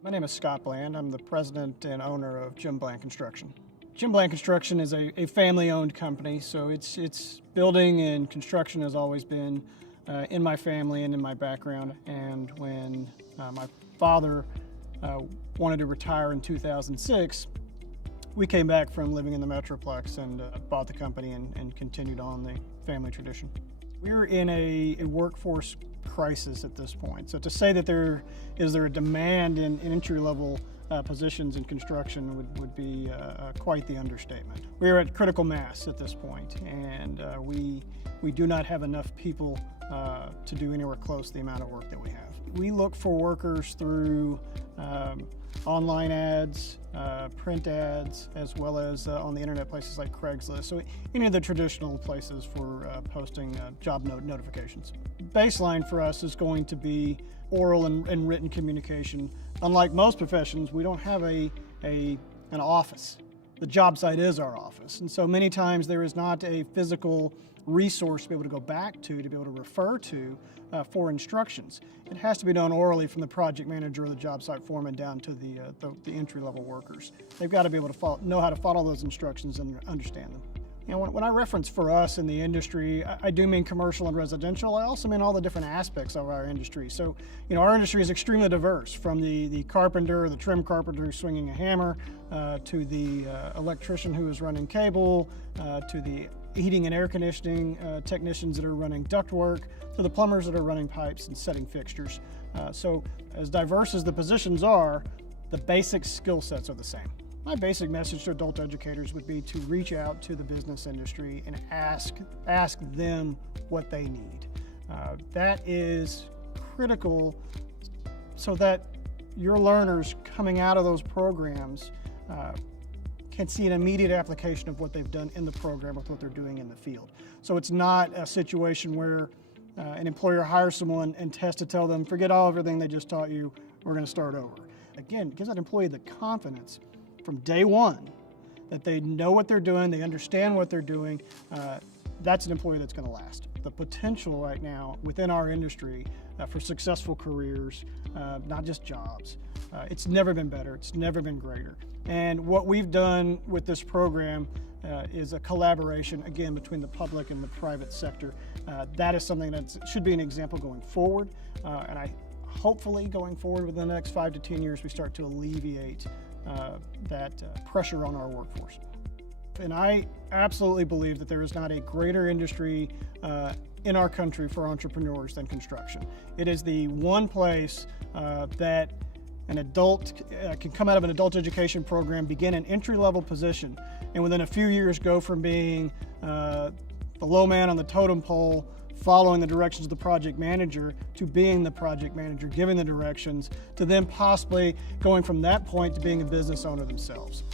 My name is Scott Bland. I'm the president and owner of Jim Bland Construction. Jim Bland Construction is a family-owned company, so it's building and construction has always been in my family and in my background. And when my father wanted to retire in 2006, we came back from living in the Metroplex and bought the company and continued on the family tradition. We're in a workforce crisis at this point. So to say that there is a demand in entry-level positions in construction would be quite the understatement. We are at critical mass at this point, and we do not have enough people to do anywhere close to the amount of work that we have. We look for workers through online ads, print ads, as well as on the internet places like Craigslist. So any of the traditional places for posting job notifications. Baseline for us is going to be oral and written communication. Unlike most professions, we don't have an office. The job site is our office. And so many times there is not a physical resource to be able to go back to be able to refer to for instructions. It has to be done orally from the project manager or the job site foreman down to the entry-level workers. They've got to be able to know how to follow those instructions and understand them. You know, when I reference for us in the industry, I do mean commercial and residential. I also mean all the different aspects of our industry. So, you know, our industry is extremely diverse, from the carpenter, the trim carpenter swinging a hammer, to the electrician who is running cable, to the heating and air conditioning technicians that are running ductwork, to the plumbers that are running pipes and setting fixtures. So as diverse as the positions are, the basic skill sets are the same. My basic message to adult educators would be to reach out to the business industry and ask them what they need. That is critical so that your learners coming out of those programs can see an immediate application of what they've done in the program with what they're doing in the field. So it's not a situation where an employer hires someone and has to tell them, forget everything they just taught you, we're going to start over. Again, it gives that employee the confidence from day one that they know what they're doing, they understand what they're doing. That's an employee that's going to last. The potential right now within our industry for successful careers, not just jobs, it's never been better, it's never been greater. And what we've done with this program is a collaboration, again, between the public and the private sector. That is something that should be an example going forward, and hopefully going forward within the next 5 to 10 years, we start to alleviate that pressure on our workforce. And I absolutely believe that there is not a greater industry in our country for entrepreneurs than construction. It is the one place that an adult can come out of an adult education program, begin an entry-level position, and within a few years go from being the low man on the totem pole, following the directions of the project manager, to being the project manager, giving the directions, to then possibly going from that point to being a business owner themselves.